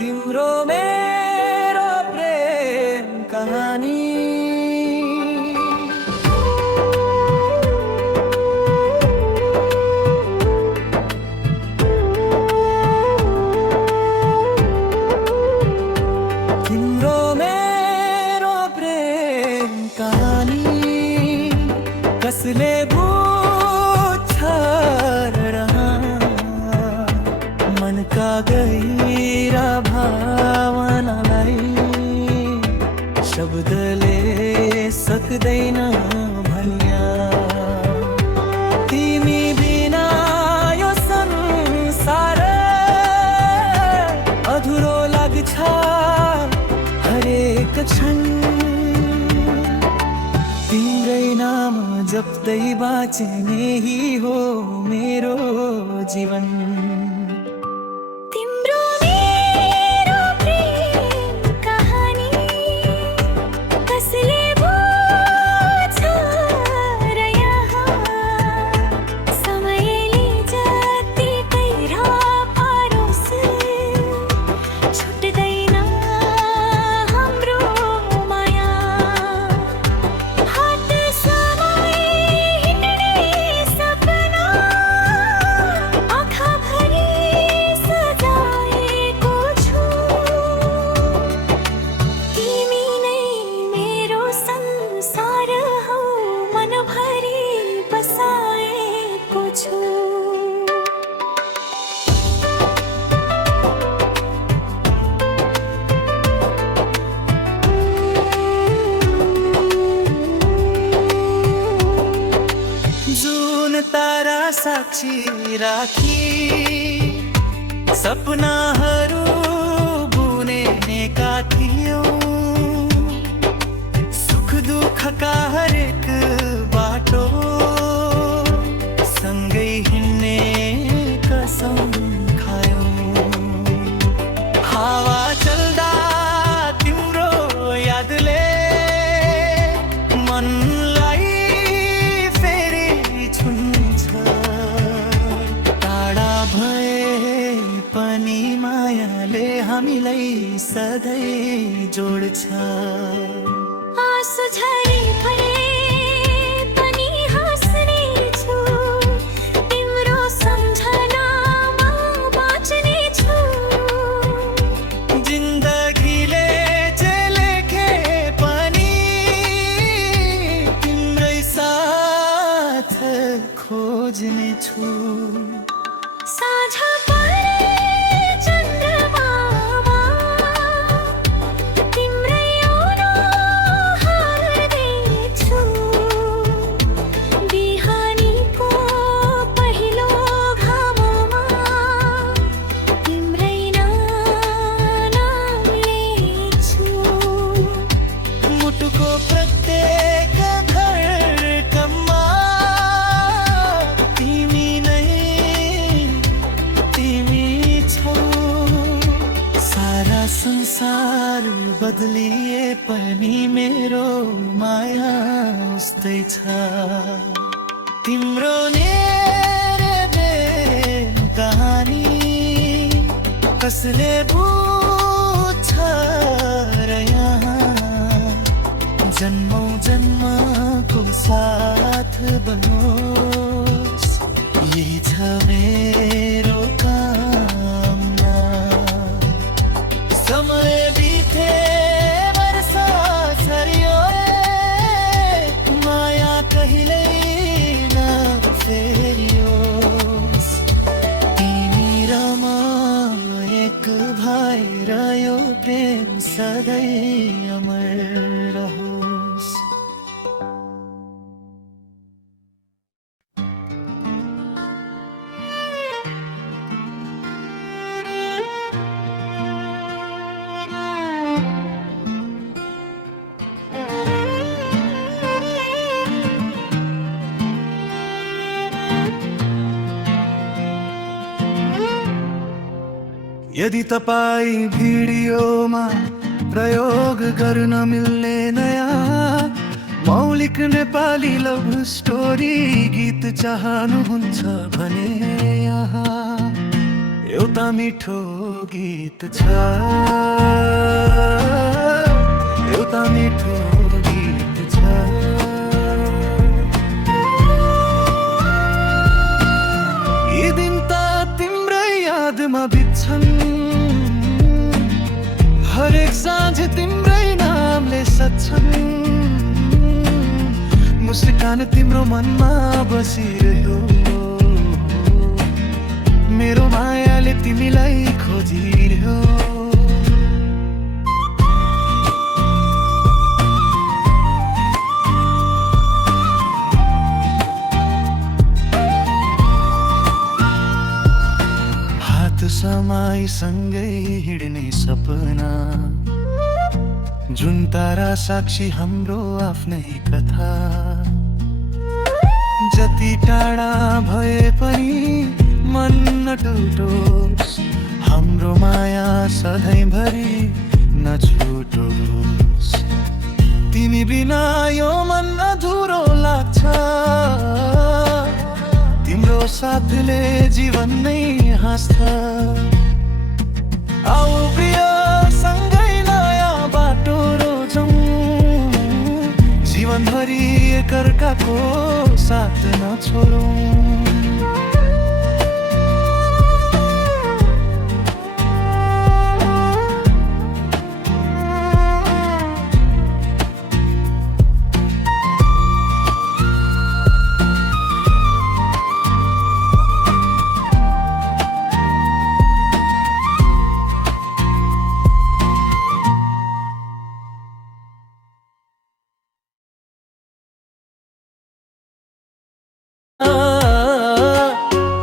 तिम्रो मेरो प्रेम कहानी। तिम्रो मेरो प्रेम कहानी कसले बुझ्छ र मनका गहिरा भावनालाई शब्दले सक्दैन भन्या। तिमी बिना यो संसार अधुरो लाग्छ हरेक क्षण। तिम्रै नाम जप्दै बाँच्ने ही हो मेरो जीवन। तारा साक्षी राखी सपनाहरू बुनेका थियौ। सुख दुःखका हरेक बाटो सँगै हिँड्ने कसम खायौ। हावा चल्दा तिम्रो यादले मनलाई हामीलाई सधैँ जोड्छ। आँसु झरी परे पनि हाँस्ने छु, तिम्रो सम्झनामा बाँच्ने छु। जिन्दगीले जे लेखे पनि तिम्रै साथ खोज्ने छु। साझा प्रत्येक धड़कनमा तिमी नै तिमी छौ। सारा संसार बदलिए पनि मेरो माया उस्तै छ। तिम्रो मेरो प्रेम कहानी कसले बुझ्छ र यहाँ जन्मौं जन्मको साथ बनोस् यही छ मेरो कामना। समय बिते वर्ष छरियो माया कहिल्यै नफेरियोस्। तिमी र म एक भएर यो प्रेम सधैँ अमर रहोस्। यदि तपाईं भिडियोमा प्रयोग गर्न मिल्ने नयाँ मौलिक नेपाली लभ स्टोरी गीत चाहनुहुन्छ भने यहाँ एउटा मिठो गीत छ, एउटा मिठो गीत छ। यी दिन त तिम्रै यादमा बित्छन्, हरेक साँझ तिम्रै नामले सच्छन्। मुस्कान तिम्रो मनमा बसिरह्यो, मेरो मायाले तिमीलाई खोजिरह्यो। हात समाई सँगै हिँड्ने सपना, जुन तारा साक्षी हाम्रो आफ्नै कथा। जति टाढा भए पनि मन नटुटोस्, हाम्रो माया सधैँभरि नछुटोस्। तिमी बिना यो मन अधुरो लाग्छ, तिम्रो साथले जीवन नै हाँस्छ। आऊ प्रिय सँगै नयाँ बाटो रोजौँ, जीवनभरि एकअर्काको साथ नछोडौँ।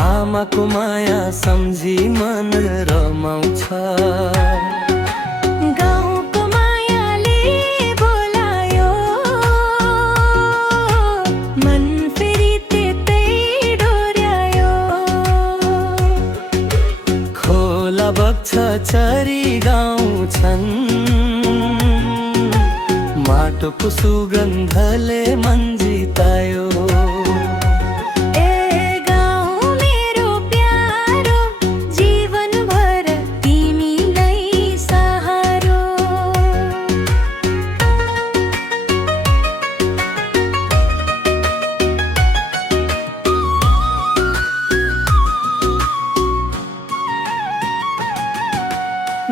आमाको माया सम्झी मन रमाउँछ, गाउँको मायाले बोलायो, मन फेरि त्यतै डोर्यायो। खोला बग्छ चरी गाउँछन्, माटोको सुगन्धले मन जितायो।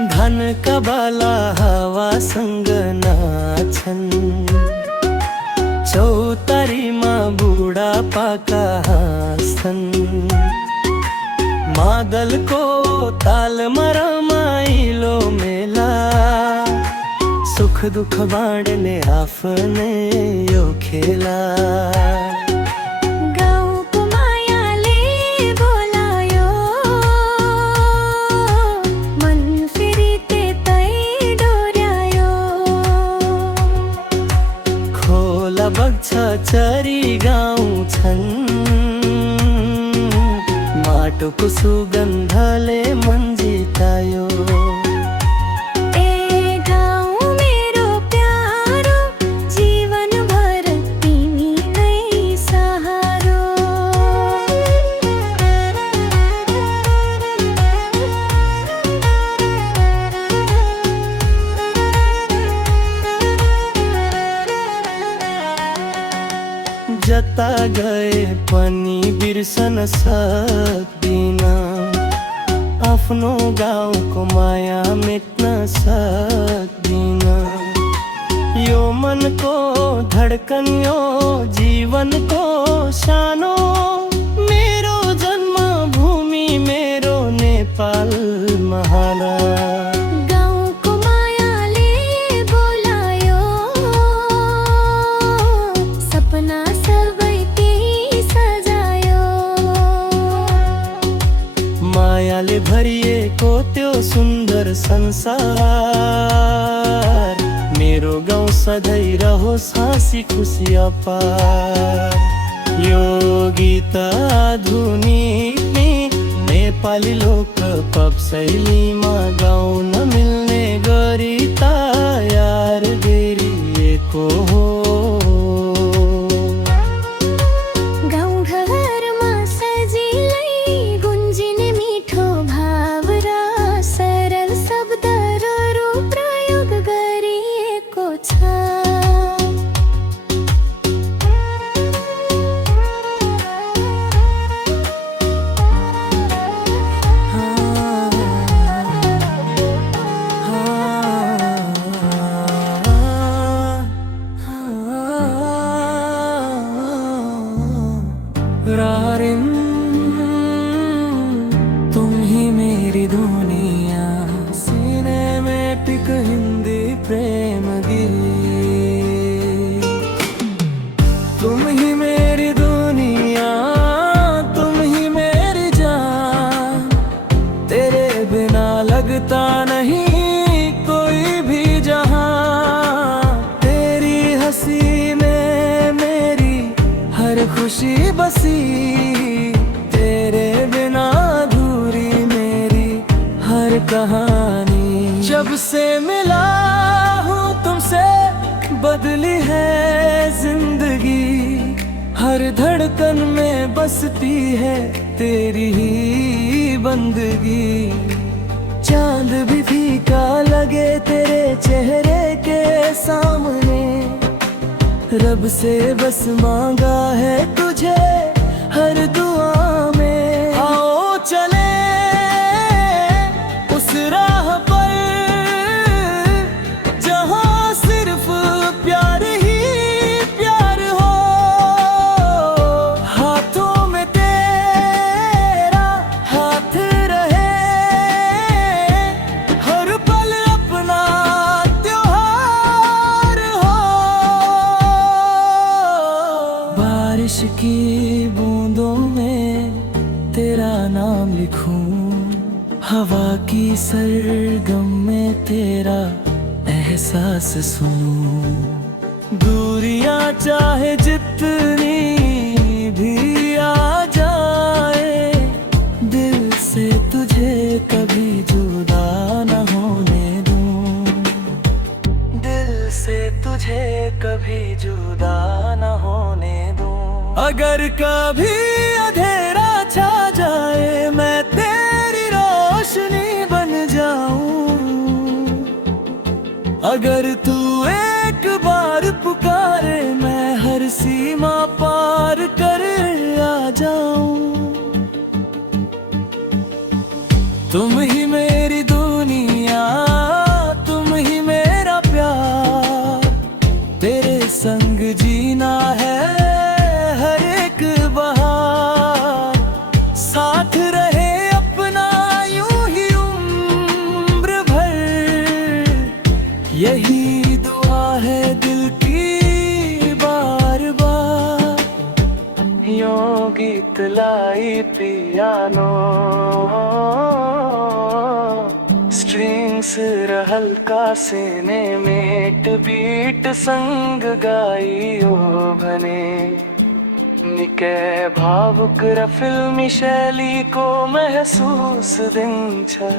धनका बाला हावासँग नाच्छन्, चौतारीमा बुढा पाका हाँस्छन्। मादलको तालमा रमाइलो मेला, सुख दुःख बाँड्ने आफ्नै यो खेला। गाउँको मायाले बोलायो, मन फेरि त्यतै डोर्यायो। खोला बग्छ चरी गाउँछन्, माटोको सुगन्धले मन जितायो। जता गए पनि बिर्सन सक्दिन, आफ्नो गाउँको माया मेट्न सक्दिन। यो मनको धड्कन, यो जीवनको सानो, मेरो जन्मभूमि मेरो नेपाल महान। गाउँको मायाले बोलायो, सपना सबै त्यही सजायो। मायाले भरिएको त्यो सुन्दर संसार, मेरो गाउँ सधैँ रहोस् हाँसी खुसी अपार। यो गीत आधुनिक नेपाली लोक पप शैलीमा गाउन मिल्ने गरी तयार गरिएको हो। गाउँघरमा सजिलै गुन्जिने मिठो भाव, मेरी दुनिया सीने में टिक हिंदी प्रेम गीत तुम ही मेरी दुनिया तुम ही मेरी जान तेरे बिना लगता नहीं कोई भी जहां तेरी हंसी में मेरी हर खुशी बसी तेरे बिना अधूरी मेरी हर कहानी जब से मिला हूँ तुमसे बदली है जिंदगी हर धड़कन में बसती है तेरी ही बंदगी चांद भी फीका लगे तेरे चेहरे के सामने रब से बस मांगा है तुझे हर दुआ में आओ चले उस राह पर जहां सिर्फ प्यार ही प्यार हो हाथों में तेरा हाथ रहे हर पल अपना त्योहार हो बारिश की बूंदों में तेरा नाम लिखूं हवा की सरगम में तेरा एहसास सुनूं दूरियां चाहे जितनी भी आ जाए दिल से तुझे कभी जुदा न होने दूं दिल से तुझे कभी जुदा न होने दूं अगर कभी अंधेरा छा जाए मैं तेरी रोशनी बन जाऊं अगर तू एक बार पुकारे मैं हर सीमा पार कर आ जाऊं तुम ही मेरी दुनिया तुम ही मेरा प्यार तेरे संग जीना है हर एक बहार साथ रहे अपना यूं ही उम्र भर यही दुआ है दिल की बार बार यूं गीत लाई पियानो स्ट्रिंग्स रहल का सीने में बीट संग गाइयो भने निके भावुक र फिल्मी शैली को महसूस दिन छा